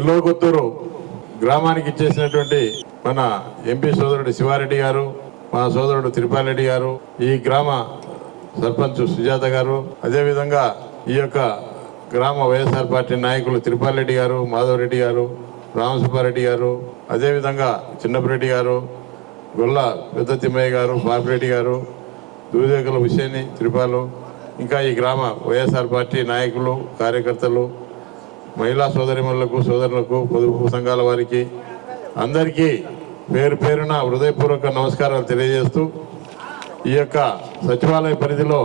చెల్లోకొత్తూరు గ్రామానికి ఇచ్చేసినటువంటి మన ఎంపీ సోదరుడు శివారెడ్డి గారు మా సోదరుడు తిరుపాలరెడ్డి గారు ఈ గ్రామ సర్పంచ్ సుజాత గారు అదేవిధంగా ఈ యొక్క గ్రామ వైఎస్ఆర్ పార్టీ నాయకులు తిరుపాలరెడ్డి గారు మాధవరెడ్డి గారు రామసుబ్బారెడ్డి గారు అదేవిధంగా చిన్నపరెడ్డి గారు గొల్ల పెద్ద తిమ్మయ్య గారు బాపిరెడ్డి గారు దూదేకల హుసేని తిరుపాలు ఇంకా ఈ గ్రామ వైఎస్ఆర్ పార్టీ నాయకులు కార్యకర్తలు మహిళా సోదరిమణులకు సోదరులకు పొదుపు సంఘాల వారికి అందరికీ పేరు పేరున హృదయపూర్వక నమస్కారాలు తెలియజేస్తూ ఈ యొక్క సచివాలయ పరిధిలో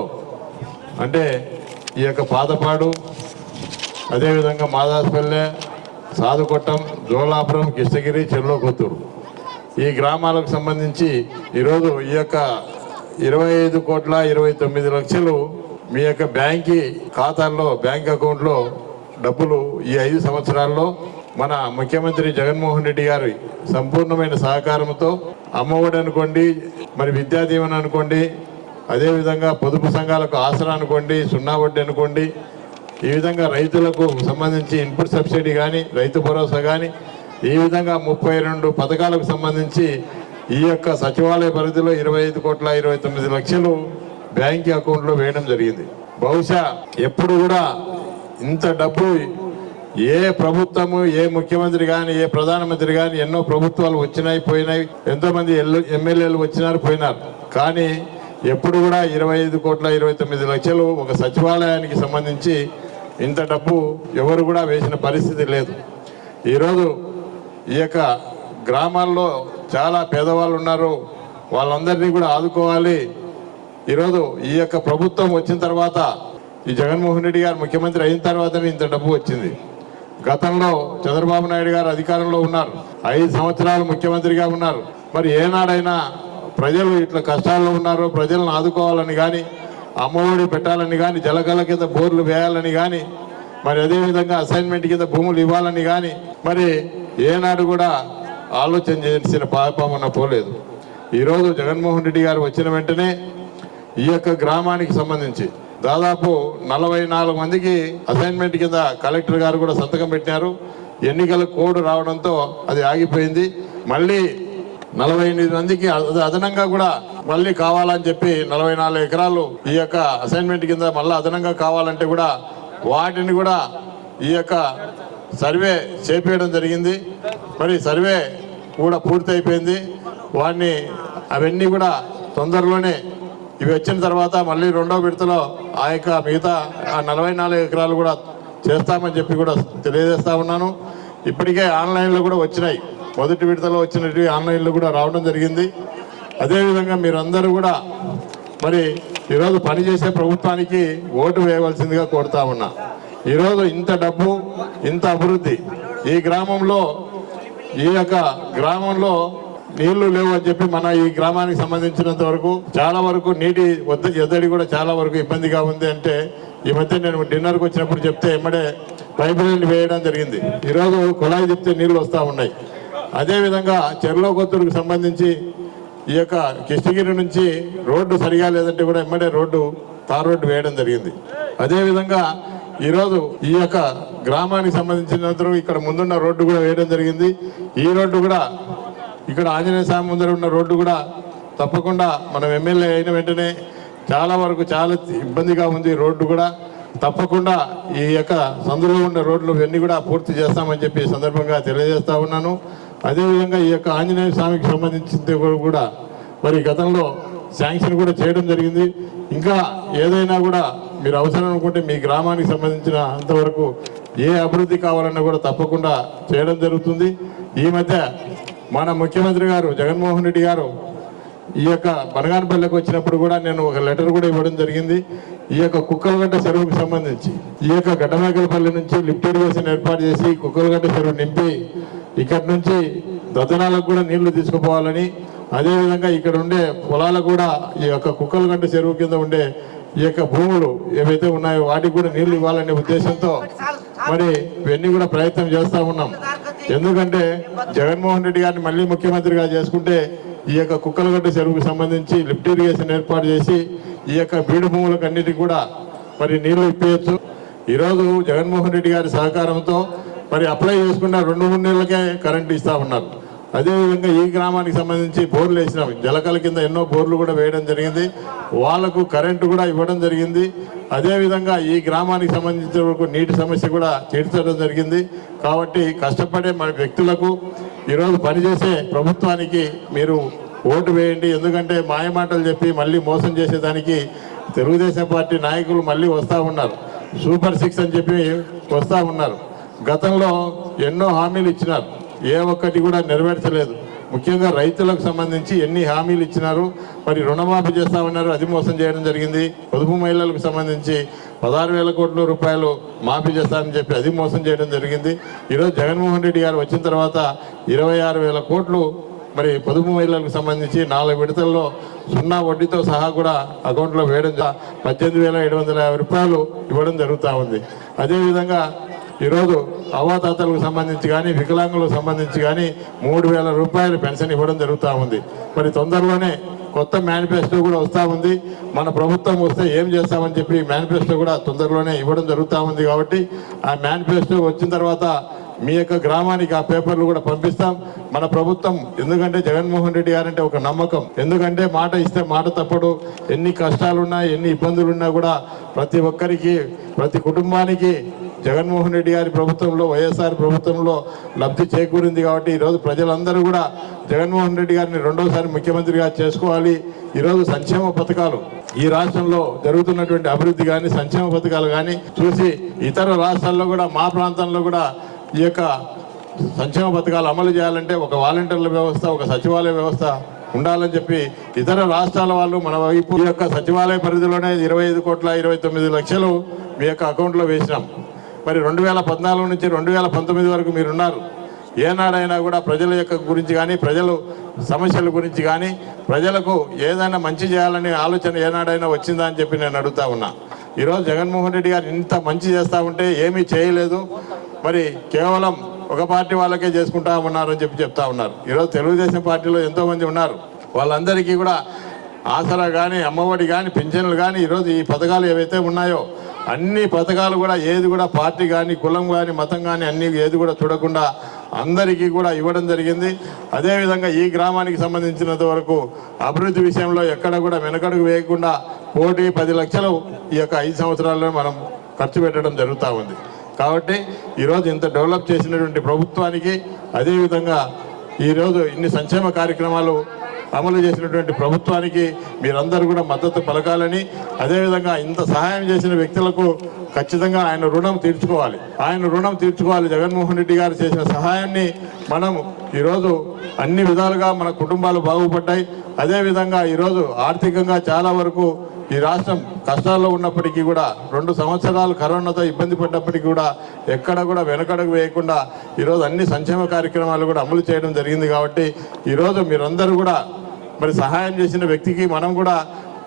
అంటే ఈ యొక్క పాతపాడు అదేవిధంగా మాదాస్పల్లె సాధుకొట్టం జోలాపురం కిష్టగిరి చెర్లోకొత్తూరు. ఈ గ్రామాలకు సంబంధించి ఈరోజు ఈ యొక్క ఇరవై ఐదు కోట్ల ఇరవై తొమ్మిది లక్షలు మీ యొక్క బ్యాంకి ఖాతాల్లో బ్యాంక్ అకౌంట్లో డబ్బులు ఈ ఐదు సంవత్సరాల్లో మన ముఖ్యమంత్రి జగన్మోహన్ రెడ్డి గారి సంపూర్ణమైన సహకారంతో అమ్మఒడి అనుకోండి మరి విద్యా దీవెన అనుకోండి అదేవిధంగా పొదుపు సంఘాలకు ఆసరా అనుకోండి సున్నా వడ్డీ అనుకోండి ఈ విధంగా రైతులకు సంబంధించి ఇన్పుట్ సబ్సిడీ కానీ రైతు భరోసా కానీ ఈ విధంగా ముప్పై రెండు పథకాలకు సంబంధించి ఈ యొక్క సచివాలయ పరిధిలో ఇరవై ఐదు కోట్ల ఇరవై తొమ్మిది లక్షలు బ్యాంక్ అకౌంట్లో వేయడం జరిగింది. బహుశా ఎప్పుడు కూడా ఇంత డబ్బు ఏ ప్రభుత్వము ఏ ముఖ్యమంత్రి కానీ ఏ ప్రధానమంత్రి కానీ ఎన్నో ప్రభుత్వాలు వచ్చినాయి పోయినాయి. ఎంతో మంది ఎల్లు- ఎమ్మెల్యేలు వచ్చినారు పోయినారు. కానీ ఎప్పుడు కూడా ఇరవై ఐదు కోట్ల ఇరవై తొమ్మిది లక్షలు ఒక సచివాలయానికి సంబంధించి ఇంత డబ్బు ఎవరు కూడా వేసిన పరిస్థితి లేదు. ఈరోజు ఈ యొక్క గ్రామాల్లో చాలా పేదవాళ్ళు ఉన్నారు. వాళ్ళందరినీ కూడా ఆదుకోవాలి. ఈరోజు ఈ యొక్క ప్రభుత్వం వచ్చిన తర్వాత ఈ జగన్మోహన్ రెడ్డి గారు ముఖ్యమంత్రి అయిన తర్వాతనే ఇంత డబ్బు వచ్చింది. గతంలో చంద్రబాబు నాయుడు గారు అధికారంలో ఉన్నారు. ఐదు సంవత్సరాలు ముఖ్యమంత్రిగా ఉన్నారు. మరి ఏనాడైనా ప్రజలు ఇట్లా కష్టాల్లో ఉన్నారో ప్రజలను ఆదుకోవాలని కానీ అమ్మఒడి పెట్టాలని కానీ జలకల కింద బోర్లు వేయాలని కానీ మరి అదేవిధంగా అసైన్మెంట్ కింద భూములు ఇవ్వాలని కానీ మరి ఏనాడు కూడా ఆలోచన చేసిన పాపమన్న పోలేదు. ఈరోజు జగన్మోహన్ రెడ్డి గారు వచ్చిన వెంటనే ఈ యొక్క గ్రామానికి సంబంధించి దాదాపు నలభై నాలుగు మందికి అసైన్మెంట్ కింద కలెక్టర్ గారు కూడా సంతకం పెట్టినారు. ఎన్నికల కోడ్ రావడంతో అది ఆగిపోయింది. మళ్ళీ నలభై ఎనిమిది మందికి అద- అదనంగా కూడా మళ్ళీ కావాలని చెప్పి నలభై నాలుగు ఎకరాలు ఈ యొక్క అసైన్మెంట్ కింద మళ్ళీ అదనంగా కావాలంటే కూడా వాటిని కూడా ఈ యొక్క సర్వే చేపేయడం జరిగింది. మరి సర్వే కూడా పూర్తి అయిపోయింది వాటిని అవన్నీ కూడా తొందరలోనే ఇవి వచ్చిన తర్వాత మళ్ళీ రెండో విడతలో ఆ యొక్క మిగతా ఆ నలభై నాలుగు ఎకరాలు కూడా చేస్తామని చెప్పి కూడా తెలియజేస్తా ఉన్నాను. ఇప్పటికే ఆన్లైన్లో కూడా వచ్చినాయి. మొదటి విడతలో వచ్చినవి ఆన్లైన్లో కూడా రావడం జరిగింది. అదేవిధంగా మీరందరూ కూడా మరి ఈరోజు పనిచేసే ప్రభుత్వానికి ఓటు వేయవలసిందిగా కోరుతా ఉన్నా. ఈరోజు ఇంత డబ్బు ఇంత అభివృద్ధి ఈ గ్రామంలో ఈ యొక్క గ్రామంలో నీళ్ళు లేవు అని చెప్పి మన ఈ గ్రామానికి సంబంధించినంత వరకు చాలా వరకు నీటి వద్ద ఎద్దడి కూడా చాలా వరకు ఇబ్బందిగా ఉంది అంటే ఈ మధ్య నేను డిన్నర్కి వచ్చినప్పుడు చెప్తే ఎమ్మడే పైపు వేయడం జరిగింది. ఈరోజు కుళాయి చెప్తే నీళ్ళు వస్తూ ఉన్నాయి. అదేవిధంగా చెర్లో కొత్తూరుకు సంబంధించి ఈ యొక్క కిష్టగిరి నుంచి రోడ్డు సరిగా లేదంటే కూడా ఎమ్మడే రోడ్డు తార్ రోడ్డు వేయడం జరిగింది. అదేవిధంగా ఈరోజు ఈ యొక్క గ్రామానికి సంబంధించినంత ఇక్కడ ముందున్న రోడ్డు కూడా వేయడం జరిగింది. ఈ రోడ్డు కూడా ఇక్కడ ఆంజనేయ స్వామి ముందర ఉన్న రోడ్డు కూడా తప్పకుండా మనం ఎమ్మెల్యే అయిన వెంటనే చాలా వరకు చాలా ఇబ్బందిగా ఉంది రోడ్డు కూడా. తప్పకుండా ఈ యొక్క సందులో ఉన్న రోడ్లు ఇవన్నీ కూడా పూర్తి చేస్తామని చెప్పి సందర్భంగా తెలియజేస్తా ఉన్నాను. అదేవిధంగా ఈ యొక్క ఆంజనేయ స్వామికి సంబంధించిన కూడా మరి గతంలో శాంక్షన్ కూడా చేయడం జరిగింది. ఇంకా ఏదైనా కూడా మీరు అవసరం అనుకుంటే మీ గ్రామానికి సంబంధించిన అంతవరకు ఏ అభివృద్ధి కావాలన్నా కూడా తప్పకుండా చేయడం జరుగుతుంది. ఈ మధ్య మన ముఖ్యమంత్రి గారు జగన్మోహన్ రెడ్డి గారు ఈ యొక్క బనగానపల్లికి వచ్చినప్పుడు కూడా నేను ఒక లెటర్ కూడా ఇవ్వడం జరిగింది. ఈ యొక్క కుక్కలగడ్డ చెరువుకు సంబంధించి ఈ యొక్క గడ్డమేకలపల్లి నుంచి లిఫ్ట్ ఇరిగేషన్ ఏర్పాటు చేసి కుక్కలగడ్డ చెరువు నింపి ఇక్కడి నుంచి దతనాలకు కూడా నీళ్ళు తీసుకుపోవాలని అదేవిధంగా ఇక్కడ ఉండే పొలాలకు కూడా ఈ యొక్క కుక్కలగడ్డ చెరువు కింద ఉండే ఈ యొక్క భూములు ఏవైతే ఉన్నాయో వాటికి కూడా నీళ్ళు ఇవ్వాలనే ఉద్దేశంతో మరి ఇవన్నీ కూడా ప్రయత్నం చేస్తా ఉన్నాం. ఎందుకంటే జగన్మోహన్ రెడ్డి గారిని మళ్ళీ ముఖ్యమంత్రిగా చేసుకుంటే ఈ యొక్క కుక్కలగడ్డ చెరువుకు సంబంధించి లిఫ్ట్ ఇరిగేషన్ ఏర్పాటు చేసి ఈ యొక్క బీడు భూములకు అన్నిటికీ కూడా మరి నీళ్ళు ఇప్పేయచ్చు. ఈరోజు జగన్మోహన్ రెడ్డి గారి సహకారంతో మరి అప్లై చేసుకున్న రెండు మూడు నెలలకే కరెంట్ ఇస్తా ఉన్నారు. అదేవిధంగా ఈ గ్రామానికి సంబంధించి బోర్లు వేసినాం. జలకల కింద ఎన్నో బోర్లు కూడా వేయడం జరిగింది. వాళ్ళకు కరెంటు కూడా ఇవ్వడం జరిగింది. అదేవిధంగా ఈ గ్రామానికి సంబంధించిన వరకు నీటి సమస్య కూడా తీర్చడం జరిగింది. కాబట్టి కష్టపడే మన వ్యక్తులకు ఈరోజు పనిచేసే ప్రభుత్వానికి మీరు ఓటు వేయండి. ఎందుకంటే మాయమాటలు చెప్పి మళ్ళీ మోసం చేసేదానికి తెలుగుదేశం పార్టీ నాయకులు మళ్ళీ వస్తూ ఉన్నారు. సూపర్ సిక్స్ అని చెప్పి వస్తూ ఉన్నారు. గతంలో ఎన్నో హామీలు ఇచ్చినారు. ఏ ఒక్కటి కూడా నెరవేర్చలేదు. ముఖ్యంగా రైతులకు సంబంధించి ఎన్ని హామీలు ఇచ్చినారు మరి రుణమాఫీ చేస్తామన్నారు అది మోసం చేయడం జరిగింది. పొదుపు మహిళలకు సంబంధించి పదహారు వేల కోట్ల రూపాయలు మాఫీ చేస్తామని చెప్పి అది మోసం చేయడం జరిగింది. ఈరోజు జగన్మోహన్ రెడ్డి గారు వచ్చిన తర్వాత ఇరవై ఆరు వేల కోట్లు మరి పొదుపు మహిళలకు సంబంధించి నాలుగు విడతల్లో సున్నా వడ్డీతో సహా కూడా అకౌంట్లో వేయడం పద్దెనిమిది వేల ఏడు వందల యాభై రూపాయలు ఇవ్వడం జరుగుతూ ఉంది. అదేవిధంగా ఈరోజు అవాతాతలకు సంబంధించి కానీ వికలాంగులకు సంబంధించి కానీ మూడు వేల రూపాయలు పెన్షన్ ఇవ్వడం జరుగుతూ ఉంది. మరి తొందరలోనే కొత్త మేనిఫెస్టో కూడా వస్తూ ఉంది. మన ప్రభుత్వం వస్తే ఏం చేస్తామని చెప్పి మేనిఫెస్టో కూడా తొందరలోనే ఇవ్వడం జరుగుతూ ఉంది కాబట్టి ఆ మేనిఫెస్టో వచ్చిన తర్వాత మీ యొక్క గ్రామానికి ఆ పేపర్లు కూడా పంపిస్తాం. మన ప్రభుత్వం ఎందుకంటే జగన్మోహన్ రెడ్డి గారంటే ఒక నమ్మకం. ఎందుకంటే మాట ఇస్తే మాట తప్పడు. ఎన్ని కష్టాలున్నా ఎన్ని ఇబ్బందులున్నా కూడా ప్రతి ఒక్కరికి ప్రతి కుటుంబానికి జగన్మోహన్ రెడ్డి గారి ప్రభుత్వంలో వైఎస్ఆర్ ప్రభుత్వంలో లబ్ధి చేకూరింది కాబట్టి ఈరోజు ప్రజలందరూ కూడా జగన్మోహన్ రెడ్డి గారిని రెండోసారి ముఖ్యమంత్రిగా చేసుకోవాలి. ఈరోజు సంక్షేమ పథకాలు ఈ రాష్ట్రంలో జరుగుతున్నటువంటి అభివృద్ధి కానీ సంక్షేమ పథకాలు కానీ చూసి ఇతర రాష్ట్రాల్లో కూడా మా ప్రాంతంలో కూడా ఈ యొక్క సంక్షేమ పథకాలు అమలు చేయాలంటే ఒక వాలంటీర్ల వ్యవస్థ ఒక సచివాలయ వ్యవస్థ ఉండాలని చెప్పి ఇతర రాష్ట్రాల వాళ్ళు మన వైపు ఈ యొక్క సచివాలయ పరిధిలోనే ఇరవై ఐదు కోట్ల ఇరవై తొమ్మిది లక్షలు మీ యొక్క అకౌంట్లో వేసినాం. మరి రెండు వేల పద్నాలుగు నుంచి రెండు వేల పంతొమ్మిది వరకు మీరున్నారు. ఏనాడైనా కూడా ప్రజల యొక్క గురించి కానీ ప్రజలు సమస్యల గురించి కానీ ప్రజలకు ఏదైనా మంచి చేయాలనే ఆలోచన ఏనాడైనా వచ్చిందా అని చెప్పి నేను అడుగుతా ఉన్నా. ఈరోజు జగన్మోహన్ రెడ్డి గారు ఇంత మంచి చేస్తూ ఉంటే ఏమీ చేయలేదు. మరి కేవలం ఒక పార్టీ వాళ్ళకే చేసుకుంటా ఉన్నారని చెప్పి చెప్తా ఉన్నారు. ఈరోజు తెలుగుదేశం పార్టీలో ఎంతోమంది ఉన్నారు. వాళ్ళందరికీ కూడా ఆసరా కానీ అమ్మఒడి కానీ పింఛన్లు కానీ ఈరోజు ఈ పథకాలు ఏవైతే ఉన్నాయో అన్ని పథకాలు కూడా ఏది కూడా పార్టీ కానీ కులం కానీ మతం కానీ అన్ని ఏది కూడా చూడకుండా అందరికీ కూడా ఇవ్వడం జరిగింది. అదేవిధంగా ఈ గ్రామానికి సంబంధించినంత వరకు అభివృద్ధి విషయంలో ఎక్కడ కూడా వెనకడుగు వేయకుండా కోటి పది లక్షలు ఈ యొక్క ఐదు సంవత్సరాల్లో మనం ఖర్చు పెట్టడం జరుగుతూ ఉంది. కాబట్టి ఈరోజు ఇంత డెవలప్ చేసినటువంటి ప్రభుత్వానికి అదేవిధంగా ఈరోజు ఇన్ని సంక్షేమ కార్యక్రమాలు అమలు చేసినటువంటి ప్రభుత్వానికి మీరందరూ కూడా మద్దతు పలకాలని అదేవిధంగా ఇంత సహాయం చేసిన వ్యక్తులకు ఖచ్చితంగా ఆయన రుణం తీర్చుకోవాలి. ఆయన రుణం తీర్చుకోవాలి. జగన్మోహన్ రెడ్డి గారు చేసిన సహాయాన్ని మనం ఈరోజు అన్ని విధాలుగా మన కుటుంబాలు బాగుపడ్డాయి. అదేవిధంగా ఈరోజు ఆర్థికంగా చాలా వరకు ఈ రాష్ట్రం కష్టాల్లో ఉన్నప్పటికీ కూడా రెండు సంవత్సరాలు కరోనాతో ఇబ్బంది పడ్డప్పటికీ కూడా ఎక్కడ కూడా వెనకడుగు వేయకుండా ఈరోజు అన్ని సంక్షేమ కార్యక్రమాలు కూడా అమలు చేయడం జరిగింది కాబట్టి ఈరోజు మీరందరూ కూడా మరి సహాయం చేసిన వ్యక్తికి మనం కూడా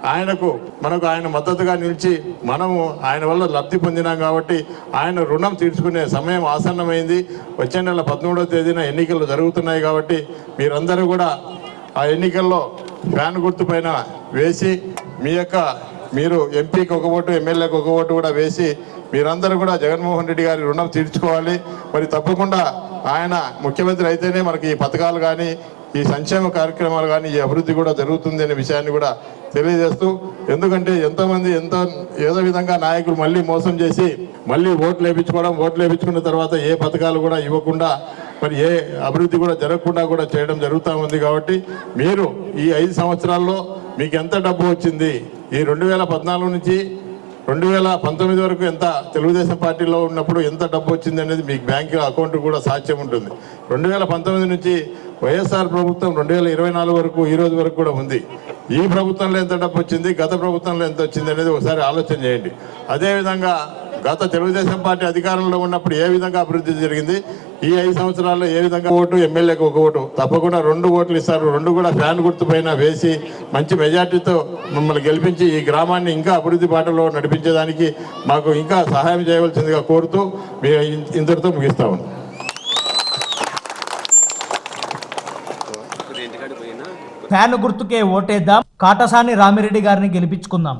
ఆయనకు మనకు ఆయన మద్దతుగా నిలిచి మనము ఆయన వల్ల లబ్ధి పొందినాం కాబట్టి ఆయన రుణం తీర్చుకునే సమయం ఆసన్నమైంది. వచ్చే నెల పదమూడవ తేదీన ఎన్నికలు జరుగుతున్నాయి కాబట్టి మీరందరూ కూడా ఆ ఎన్నికల్లో ఫ్యాన్ గుర్తు పైన వేసి మీ యొక్క మీరు ఎంపీకి ఒక ఓటు ఎమ్మెల్యేకి ఒక ఓటు కూడా వేసి మీరందరూ కూడా జగన్మోహన్ రెడ్డి గారి రుణం తీర్చుకోవాలి. మరి తప్పకుండా ఆయన ముఖ్యమంత్రి అయితేనే మనకి ఈ పథకాలు కానీ ఈ సంక్షేమ కార్యక్రమాలు కానీ ఈ అభివృద్ధి కూడా జరుగుతుంది అనే విషయాన్ని కూడా తెలియజేస్తూ ఎందుకంటే ఎంతోమంది ఎంతో ఏదో విధంగా నాయకులు మళ్ళీ మోసం చేసి మళ్ళీ ఓట్లు వేయించుకోవడం ఓట్లు వేయించుకున్న తర్వాత ఏ పథకాలు కూడా ఇవ్వకుండా మరి ఏ అభివృద్ధి కూడా జరగకుండా కూడా చేయడం జరుగుతూ ఉంది కాబట్టి మీరు ఈ ఐదు సంవత్సరాల్లో మీకు ఎంత డబ్బు వచ్చింది? ఈ రెండు వేల పద్నాలుగు నుంచి రెండు వేల పంతొమ్మిది వరకు ఎంత తెలుగుదేశం పార్టీలో ఉన్నప్పుడు ఎంత డబ్బు వచ్చింది అనేది మీకు బ్యాంక్ అకౌంట్ కూడా సాధ్యం ఉంటుంది. రెండు వేల పంతొమ్మిది నుంచి వైఎస్ఆర్ ప్రభుత్వం రెండు వేల ఇరవై నాలుగు వరకు ఈ రోజు వరకు కూడా ఉంది. ఈ ప్రభుత్వంలో ఎంత డబ్బు వచ్చింది? గత ప్రభుత్వంలో ఎంత వచ్చింది అనేది ఒకసారి ఆలోచన చేయండి. అదేవిధంగా గత తెలుగుదేశం పార్టీ అధికారంలో ఉన్నప్పుడు ఏ విధంగా అభివృద్ధి జరిగింది? ఈ ఐదు సంవత్సరాల్లో ఏ విధంగా ఓటు ఎమ్మెల్యేకి ఒక ఓటు? తప్పకుండా రెండు ఓట్లు ఇస్తారు. రెండు కూడా ఫ్యాన్ గుర్తు పైన వేసి మంచి మెజార్టీతో మమ్మల్ని గెలిపించి ఈ గ్రామాన్ని ఇంకా అభివృద్ధి బాటలో నడిపించేదానికి మాకు ఇంకా సహాయం చేయవలసిందిగా కోరుతూ మీ ఇంతటితో ముగిస్తాము ఫ్యాన్ గుర్తుకే ఓటేద్దాం. కాటసాని రామిరెడ్డి గారిని గెలిపించుకుందాం.